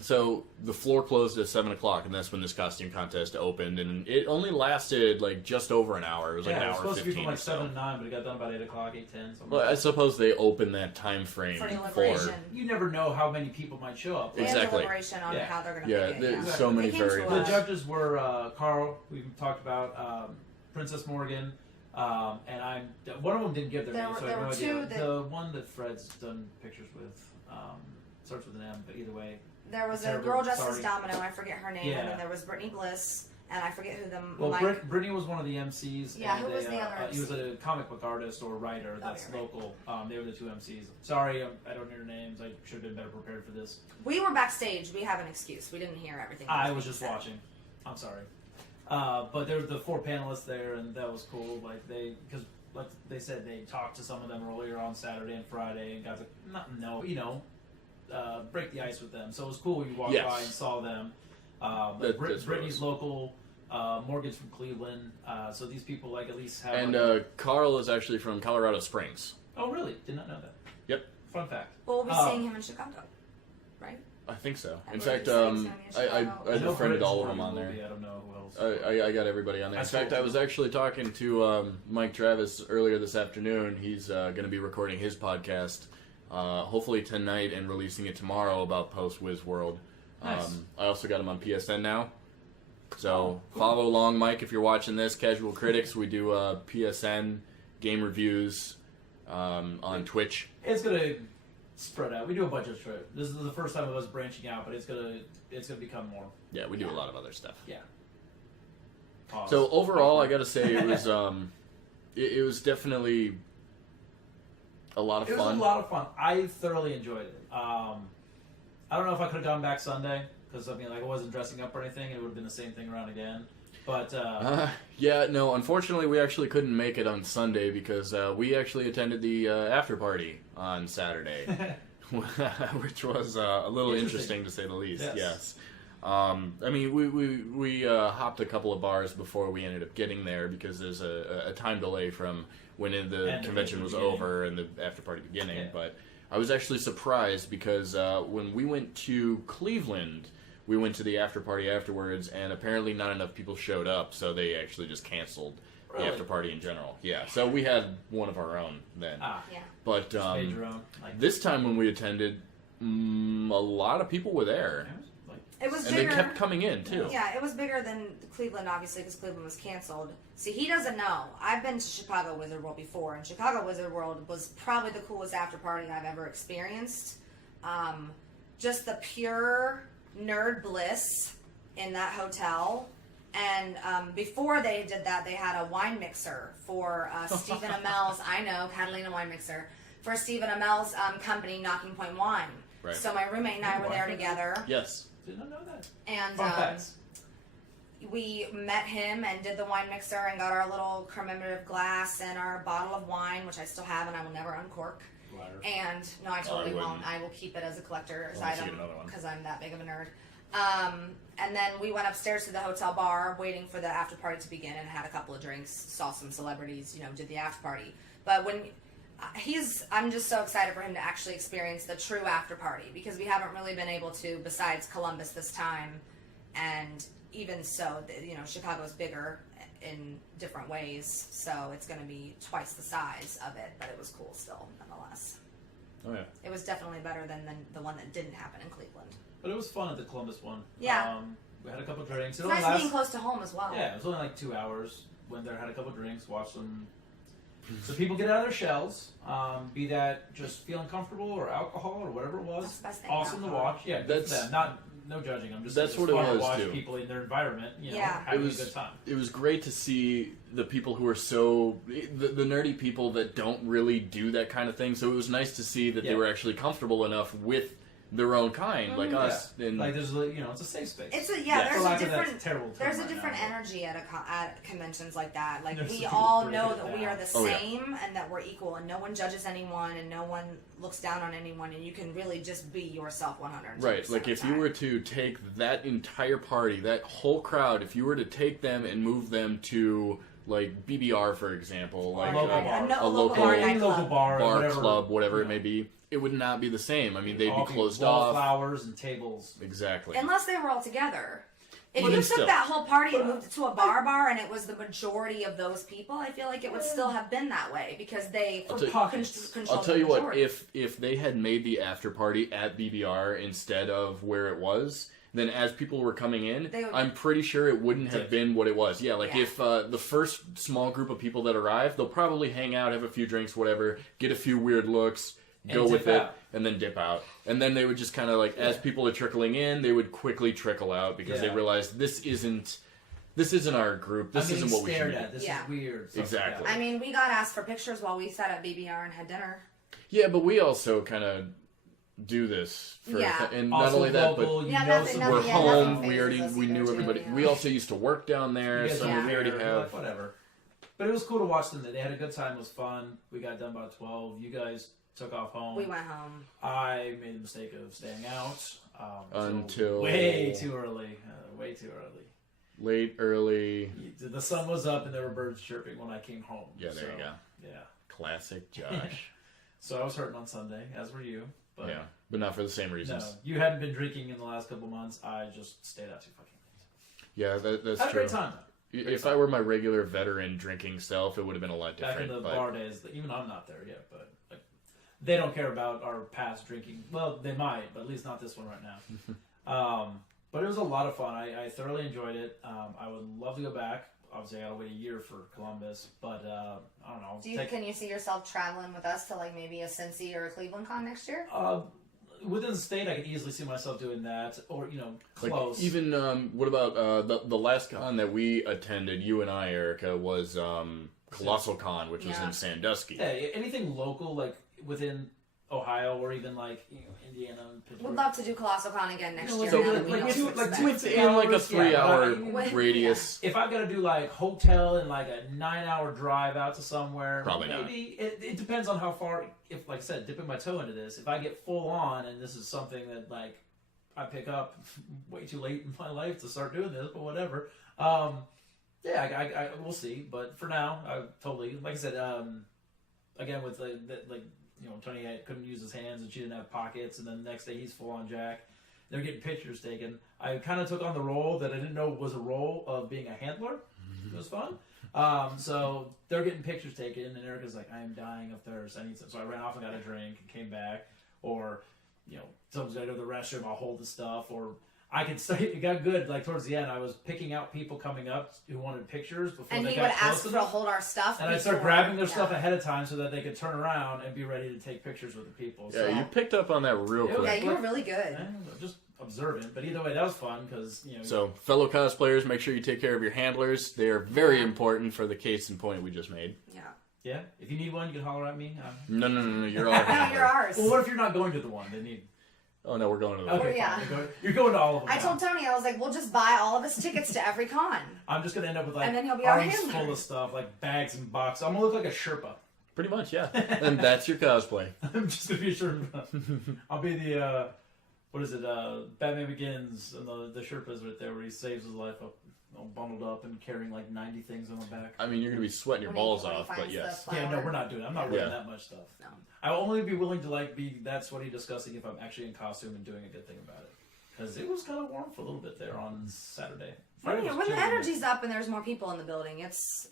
So the floor closed at 7 o'clock, and that's when this costume contest opened, and it only lasted like just over an hour. It was like Yeah, an it was hour supposed 15 to be from or like so. 7 to 9, but it got done about 8 o'clock, 8:10. Something Well, like I that. suppose they opened that time frame For for deliberation. You never know how many people might show up. And Exactly. deliberation on Yeah. how they're going to Yeah, pick it. there's Yeah. so many They came to variables. The us. judges were Carl, we've talked about, Princess Morgan, and one of them didn't give their There name, were- so I there have no were idea. two that- The one that Fred's done pictures with starts with an M, but either way. There was a Terrible, girl dressed as sorry. Domino, I forget her name, and Yeah. then there was Brittany Bliss, and I forget who the Well, Mike. Brittany was one of the MCs. Yeah, and who was they, the other He was MC? a comic book artist or writer that's right. local. They were the two MCs. Sorry, I don't know your names. I should have been better prepared for this. We were backstage. We have an excuse. We didn't hear everything. that I being was just said. watching. I'm sorry. But there were the 4 panelists there, and that was cool. Because like they said, they talked to some of them earlier on Saturday and Friday, and got to break the ice with them. So it was cool when you walked Yes. by and saw them. That's Brittany's gross. local. Morgan's from Cleveland. So these people like at least have. And Carl is actually from Colorado Springs. Oh, really? Did not know that. Yep. Fun fact. Well, we'll be Oh. seeing him in Chicago, right? I think so. I In believe fact, he said he's gonna be in I Chicago. I know befriended Criticz all of probably them on will there. be. I don't know who else. I got everybody on there. I In fact, spoke I to was him. actually talking to Mike Travis earlier this afternoon. He's going to be recording his podcast, hopefully tonight, and releasing it tomorrow about post WizWorld. Nice. I also got him on PSN now. So Oh, cool. follow along, Mike, if you're watching this. Casual Criticz. We do PSN game reviews on Twitch. It's gonna spread out. We do a bunch of shit. This is the first time of us branching out, but it's gonna become more. Yeah, we do a lot of other stuff. Yeah. Pause. So overall, I got to say it was it was definitely a lot of It was fun. a lot of fun. I thoroughly enjoyed it. I don't know if I could have gone back Sunday because I wasn't dressing up or anything. It would have been the same thing around again. But Yeah, no, unfortunately, we actually couldn't make it on Sunday because we actually attended the after party on Saturday, which was a little interesting to say the least. Yes. Yes. I mean, we hopped a couple of bars before we ended up getting there because there's a time delay from when the And the convention was beginning. over and the after party beginning. Yeah. But I was actually surprised because when we went to Cleveland, we went to the after party afterwards, and apparently not enough people showed up, so they actually just canceled Really? the after party in general. Yeah, so we had one of our own then. Yeah. But just made your own. this time when we attended, a lot of people were there, It was and bigger. they kept coming in too. Yeah, it was bigger than Cleveland, obviously, because Cleveland was canceled. See, he doesn't know. I've been to Chicago Wizard World before, and Chicago Wizard World was probably the coolest after party I've ever experienced. Just the pure nerd bliss in that hotel. And before they did that, they had a wine mixer for Stephen Amell's, I know, Catalina wine mixer, for Stephen Amell's company, Knocking Point Wine. Right. So my roommate and I were there together. Yes. Did not know that. And Fun facts. we met him and did the wine mixer and got our little commemorative glass and our bottle of wine, which I still have and I will never uncork. Liar. And no, I totally wouldn't. won't. I will keep it as a collector's Unless you item get another one. because I'm that big of a nerd. And then we went upstairs to the hotel bar, waiting for the after party to begin, and had a couple of drinks. Saw some celebrities, did the after party. But when I'm just so excited for him to actually experience the true after party because we haven't really been able to, besides Columbus this time, and even so, Chicago's bigger in different ways, so it's going to be twice the size of it. But it was cool still, nonetheless. Oh yeah. It was definitely better than the one that didn't happen in Cleveland. But it was fun at the Columbus one. Yeah. We had a couple drinks. It's nice being close to home as well. Yeah, it was only like 2 hours. Went there, had a couple drinks, watched some So people get out of their shells, be that just feeling comfortable or alcohol or whatever it was. That's the best thing Awesome to about watch. Yeah, That's no judging. I'm just that's saying what it's it fun was, to watch too. people in their environment, Yeah. having It was- a good time. It was great to see the people who are so the nerdy people that don't really do that kind of thing. So it was nice to see that they Yeah. were actually comfortable enough with their own kind, like us. And Like there's it's a safe space. It's a Yeah. there's For a lack of that different terrible term there's a right different now, but- energy at conventions like that. Like There's we some all people know break it that we down. are the Oh, yeah. same and that we're equal and no one judges anyone and no one looks down on anyone and you can really just be yourself 100%. right, like if you were to take that entire party, that whole crowd, if you were to take them and move them to like BBR, for example, like local bar. a a local local- bar, Any nightclub. local bar, bar, whatever, club, whatever it you may know, be, it would not be the same. I mean, they'd all be closed wallflowers off. and tables. Exactly. Unless they were all together. If But you then took still. that whole party and moved it to a bar and it was the majority of those people, I feel like it would still have been that way because they I'll tell- controlled I'll tell the you what, majority. if they had made the after party at BBR instead of where it was, then as people were coming in, They would- I'm pretty sure it wouldn't have Dip. been what it was. Yeah, like Yeah. if the first small group of people that arrive, they'll probably hang out, have a few drinks, whatever, get a few weird looks, go And with dip it, out. and then dip out. And then they would just kind of like, as people are trickling in, they would quickly trickle out because they Yeah. realized this isn't our group. This I'm isn't getting what we should stared be. at. This Yeah. is weird. Stuff Exactly. Like that. I mean, we got asked for pictures while we sat at BBR and had dinner. Yeah, but we also kind of do this for, Yeah. and not Also only that, but local, you Yeah, know nothing- some nothing- we're yeah, home. nothing We already phases us we knew either, everybody. too, yeah. We also used to work down there, You guys so don't we already care, have. like, whatever. But it was cool to watch them. They had a good time. It was fun. We got done by 12. You guys took off home. We went home. I made the mistake of staying out Until- way too early. Way too early. Late, early. The sun was up and there were birds chirping when I came home. Yeah, there you go. Yeah. Classic Josh. So I was hurting on Sunday, as were you. But Yeah, but not for the same no, reasons. you hadn't been drinking in the last couple months. I just stayed out too fucking late. Yeah, that's Had a true. great time though. If I were my regular veteran drinking self, it would have been a lot Back in different. the but bar days, even I'm not there yet, but like, they don't care about our past drinking. Well, they might, but at least not this one right now. But it was a lot of fun. I thoroughly enjoyed it. I would love to go back. Obviously, I gotta wait a year for Columbus, but I don't know. Can you see yourself traveling with us to like maybe a Cincy or a Cleveland con next year? Within the state, I could easily see myself doing that, or like, close. even what about the last con that we attended? You and I, Erica, was Colossal Con, which was Yeah. in Sandusky. Yeah, anything local, like within Ohio or even like Indiana and Pittsburgh. We'd love to do Colossal Con again next You know, year. so now like that we know what to like expect. two- Within like a hours, yeah, 3-hour but radius. If I've got to do like hotel and like a 9-hour drive out to somewhere, Probably not. maybe it depends on how far. If, like I said, dipping my toe into this, if I get full on and this is something that like I pick up way too late in my life to start doing this, but whatever. Yeah, I we'll see. But for now, I totally, like I said, again with Tony couldn't use his hands and she didn't have pockets, and then the next day he's full on Jack. They're getting pictures taken. I kind of took on the role that I didn't know was a role of being a handler. It was fun. So they're getting pictures taken, and Erica's like, "I am dying of thirst. I need some." So I ran off and got a drink and came back. Or, someone's got to go to the restroom. I'll hold the stuff. Or I could start. It got good. Like towards the end, I was picking out people coming up who wanted pictures before And they he got would close ask for enough. to hold our stuff. And I'd start before- grabbing their yeah. stuff ahead of time so that they could turn around and be ready to take pictures with the people. Yeah, So, you picked up on that real It was- Yeah, quick. you were really good. just observant. But either way, that was fun because So, fellow cosplayers, make sure you take care of your handlers. They are very important for the case in point we just made. Yeah. yeah. If you need one, you can holler at me. No, you're all No, handlers. you're ours. Well, what if you're not going to the one? They need. Oh no, we're going to the Okay, yeah. fine. You're going to all of them. I now. told Tony, I was like, we'll just buy all of us tickets to every con. I'm just gonna end up with like And then he'll be our arms handler. full of stuff, like bags and boxes. I'm gonna look like a Sherpa. Pretty much, yeah. And that's your cosplay. I'm just gonna be a Sherpa. I'll be the what is it? Batman Begins, and the Sherpa's right there where he saves his life up, all bundled up and carrying like 90 things on the back. I mean, you're going to be sweating your When he- balls when he off, but finds the yes. flower. Yeah, no, we're not doing it. I'm not wearing Yeah. that much stuff. No. I'll only be willing to like be that sweaty disgusting if I'm actually in costume and doing a good thing about it. Because it was kind of warm for a little bit there on Saturday. Friday was When the chilly. energy's up and there's more people in the building, it's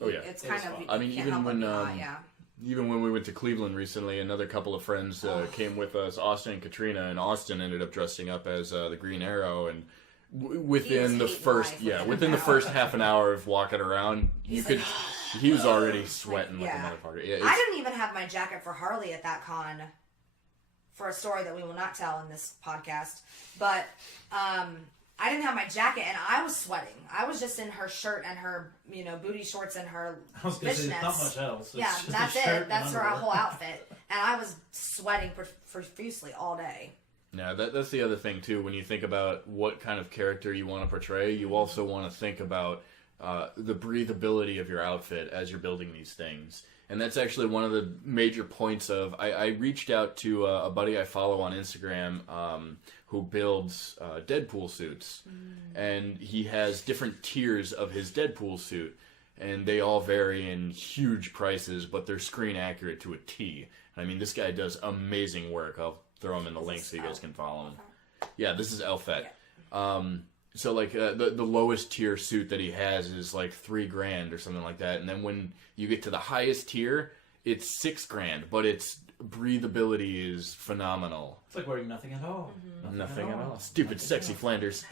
Oh yeah. it's It kind was of fun. you I mean, can't even help when, but be hot, yeah. Even when we went to Cleveland recently, another couple of friends came with us, Austin and Katrina, and Austin ended up dressing up as the Green Arrow, and within the hating first life within within an the first hour. half an hour of walking around, you He's could like, he was already sweating like a yeah. motherfucker. Yeah, I didn't even have my jacket for Harley at that con for a story that we will not tell in this podcast. But I didn't have my jacket, and I was sweating. I was just in her shirt and her, booty shorts and her I was gonna say, fishnets. not much else. It's Yeah, just that's a shirt it. That's and her underwear. whole outfit. And I was sweating profusely all day. Yeah, that's the other thing, too. When you think about what kind of character you want to portray, you also want to think about the breathability of your outfit as you're building these things. And that's actually one of the major points of... I reached out to a buddy I follow on Instagram who builds Deadpool suits. And he has different tiers of his Deadpool suit. And they all vary in huge prices, but they're screen accurate to a T. I mean, this guy does amazing work. I'll throw him in the link so you guys can follow him. Yeah, this is Elfet. Yeah. So like the lowest tier suit that he has is like $3,000 or something like that, and then when you get to the highest tier, it's $6,000. But its breathability is phenomenal. It's like wearing nothing at all. Nothing at all. Stupid, Nothing sexy at all. Flanders.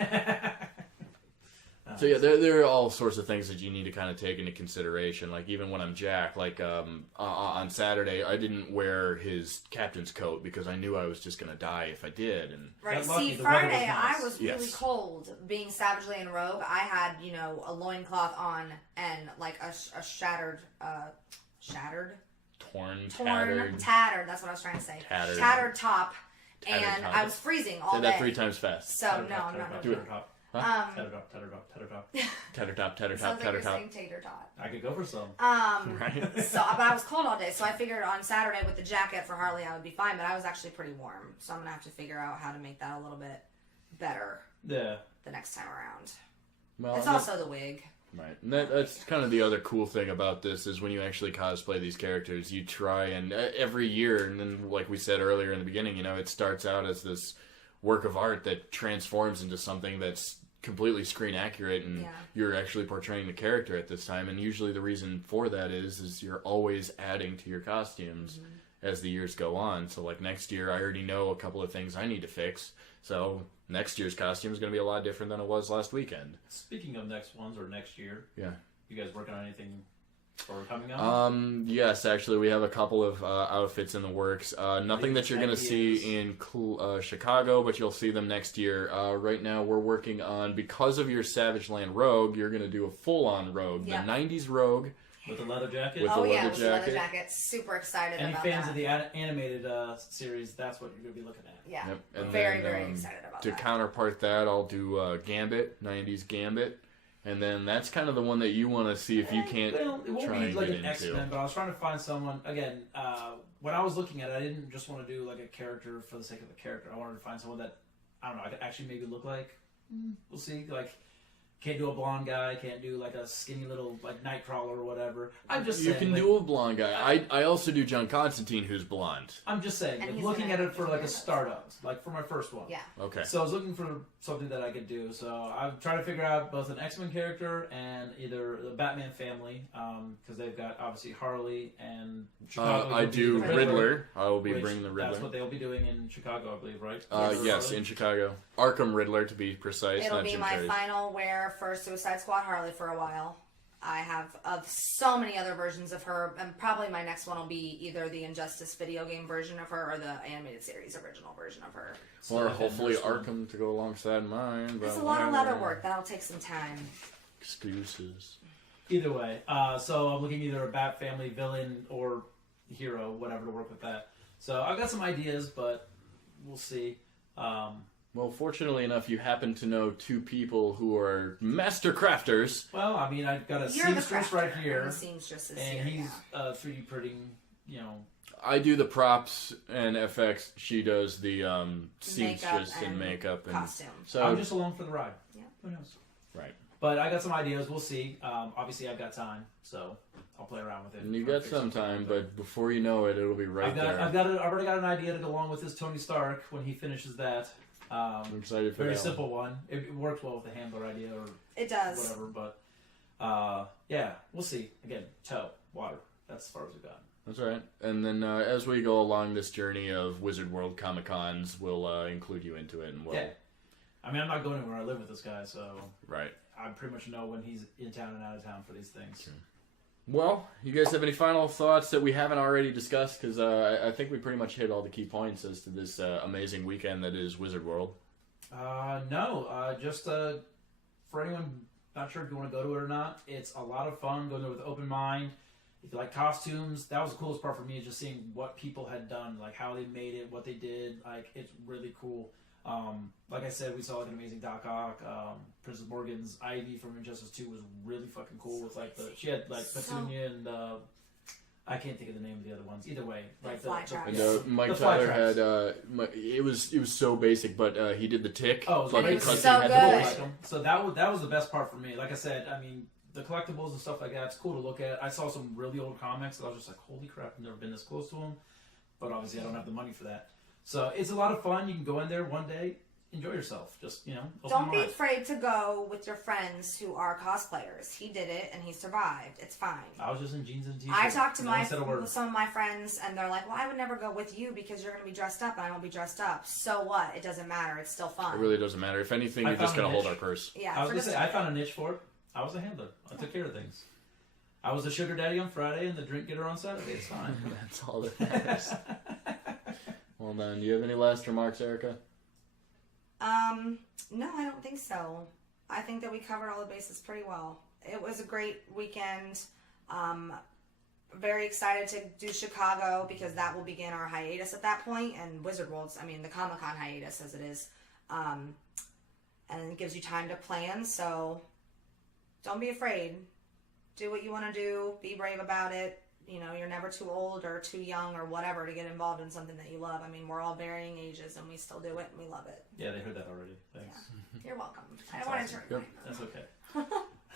So yeah, there are all sorts of things that you need to kind of take into consideration. Like even when I'm Jack, like on Saturday, I didn't wear his captain's coat because I knew I was just gonna die if I did. And Right. Got lucky, See, the weather was Friday nice. I was really Yes. cold. Being savagely in Rogue, I had a loincloth on and like a shattered, torn, tattered. That's what I was trying to say. Tattered. Shattered top, Tattered and top. I was freezing all Say day. that 3 times fast. So no, I'm not. Do it. Um, Tatter top, tatter top, tatter top. Tatter top, tatter top, sounds like tatter you're top. saying tater tot. I could go for some. Right. But I was cold all day, so I figured on Saturday with the jacket for Harley I would be fine, but I was actually pretty warm, so I'm gonna have to figure out how to make that a little bit better Yeah. the next time around. Well, It's also the wig. right. And that's kind of the other cool thing about this is when you actually cosplay these characters, you try and every year, and then like we said earlier in the beginning, it starts out as this work of art that transforms into something that's completely screen accurate, and you're actually portraying the character at this time. And usually the reason for that is you're always adding to your costumes as the years go on. So like next year, I already know a couple of things I need to fix. So next year's costume is going to be a lot different than it was last weekend. Speaking of next ones or next year, Yeah. you guys working on anything for coming up? Yes, actually, we have a couple of outfits in the works. Nothing that you're going to Ideas. see in Chicago, but you'll see them next year. Right now, we're working on, because of your Savage Land Rogue, you're going to do a full-on Rogue. Yeah. The 90s Rogue. With the leather jacket? With the with leather the leather jacket. jacket. Super excited Any about fans that. of the animated series, that's what you're going to be looking at. Yeah. Yep. And Very, then, very excited about to that. counterpart that, I'll do Gambit, 90s Gambit. And then that's kind of the one that you want to see if you can't Well, it won't try be and like get an into. X-Men, but I was trying to find someone, again, when I was looking at it, I didn't just want to do like a character for the sake of a character. I wanted to find someone that, I don't know, I could actually maybe look like. We'll see. Like, can't do a blonde guy, can't do like a skinny little like Nightcrawler or whatever. I'm just You saying. can like, do a blonde guy. I also do John Constantine, who's blonde. I'm just saying, And like, he's looking in at it. it for like a He's in it. startup, like for my first one. Yeah. Okay. So I was looking for something that I could do. So I'm trying to figure out both an X-Men character and either the Batman family, because they've got obviously Harley and Chicago. I will be do the Riddler. I will be which bringing the Riddler. That's what they'll be doing in Chicago, I believe, right? Yes, in Chicago. Arkham Riddler, to be precise. It'll not be Jim my Carrey's. final wear for Suicide Squad Harley for a while. I have so many other versions of her, and probably my next one will be either the Injustice video game version of her or the animated series original version of her. Or So hopefully first one. Arkham to go alongside mine. It's but a lot of leather whatever. work. That'll take some time. Excuses. Either way, so I'm looking either a Bat family villain or hero, whatever, to work with that. So I've got some ideas, but we'll see. Well, fortunately enough, you happen to know two people who are master crafters. Well, I mean, I've got a You're the seamstress crafter, right and here, the seamstress is and here, he's yeah. 3D printing, you know. I do the props and FX. She does the seamstress and and makeup and costume. So I'm just along for the ride. Yeah. Who knows? right. But I got some ideas. We'll see. Obviously, I've got time, so I'll play around with it. And you Try to got fix some something time, with it. but before you know it, it'll be right there. I've already got an idea to go along with this Tony Stark when he finishes that. I'm excited for Very that one. simple one. It works well with the handler idea or It does. whatever, but yeah, we'll see. Again, toe, water. That's as far as we've gotten. That's right. And then as we go along this journey of WizWorld Comic Cons, we'll include you into it, and we'll Yeah. I mean, I'm not going anywhere. I live with this guy, so right. I pretty much know when he's in town and out of town for these things. Well, you guys have any final thoughts that we haven't already discussed? Because I think we pretty much hit all the key points as to this amazing weekend that is Wizard World. No, just for anyone not sure if you want to go to it or not, it's a lot of fun. Go there with an open mind. If you like costumes, that was the coolest part for me, is just seeing what people had done, like how they made it, what they did. Like, it's really cool. Like I said, we saw like an amazing Doc Ock. Princess Morgan's Ivy from Injustice 2 was really fucking cool. With like she had like Petunia and I can't think of the name of the other ones. Either way, like Mike Tyler had it was so basic, but he did the tick. Oh, it was so good. So that was the best part for me. Like I said, I mean, the collectibles and stuff like that, it's cool to look at. I saw some really old comics that I was just like, holy crap, I've never been this close to them. But obviously, I don't have the money for that. So it's a lot of fun. You can go in there one day, enjoy yourself. Just, don't be afraid to go with your friends who are cosplayers. He did it and he survived. It's fine. I was just in jeans and t-shirts. I talked to some of my friends and they're like, well, I would never go with you because you're going to be dressed up and I won't be dressed up. So what? It doesn't matter. It's still fun. It really doesn't matter. If anything, you're just going to hold our purse. Yeah, I was going to say, I found a niche for it. I was a handler. I took care of things. I was the sugar daddy on Friday and the drink getter on Saturday. It's fine. That's all that matters. Well done. Do you have any last remarks, Erica? No, I don't think so. I think that we covered all the bases pretty well. It was a great weekend. Very excited to do Chicago because that will begin our hiatus at that point, and Wizard World's, the Comic-Con hiatus as it is. And it gives you time to plan, so don't be afraid. Do what you want to do. Be brave about it. You're never too old or too young or whatever to get involved in something that you love. We're all varying ages and we still do it and we love it. Yeah, they heard that already. Thanks. Yeah. You're welcome. I don't want to turn Yep. That's okay.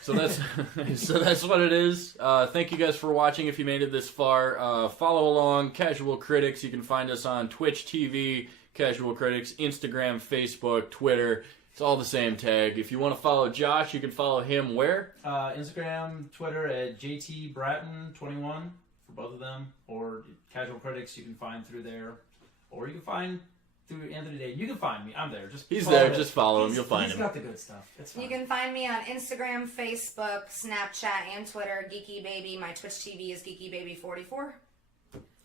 So that's what it is. Thank you guys for watching. If you made it this far, follow along. Casual Criticz. You can find us on Twitch TV, Casual Criticz, Instagram, Facebook, Twitter. It's all the same tag. If you want to follow Josh, you can follow him where? Instagram, Twitter at JT Bratton21 for both of them, or Casual Criticz you can find through there, or you can find through Anthony Dain. You can find me. I'm there. He's there. Just follow him. You'll find him. He's got the good stuff. It's fine. You can find me on Instagram, Facebook, Snapchat, and Twitter. Geeky Baby. My Twitch TV is Geeky Baby 44.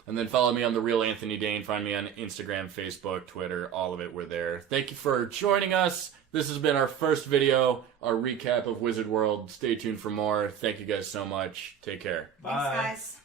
And then follow me on The Real Anthony Dain. Find me on Instagram, Facebook, Twitter. All of it, we're there. Thank you for joining us. This has been our first video, our recap of Wizard World. Stay tuned for more. Thank you guys so much. Take care. Bye. Thanks, guys.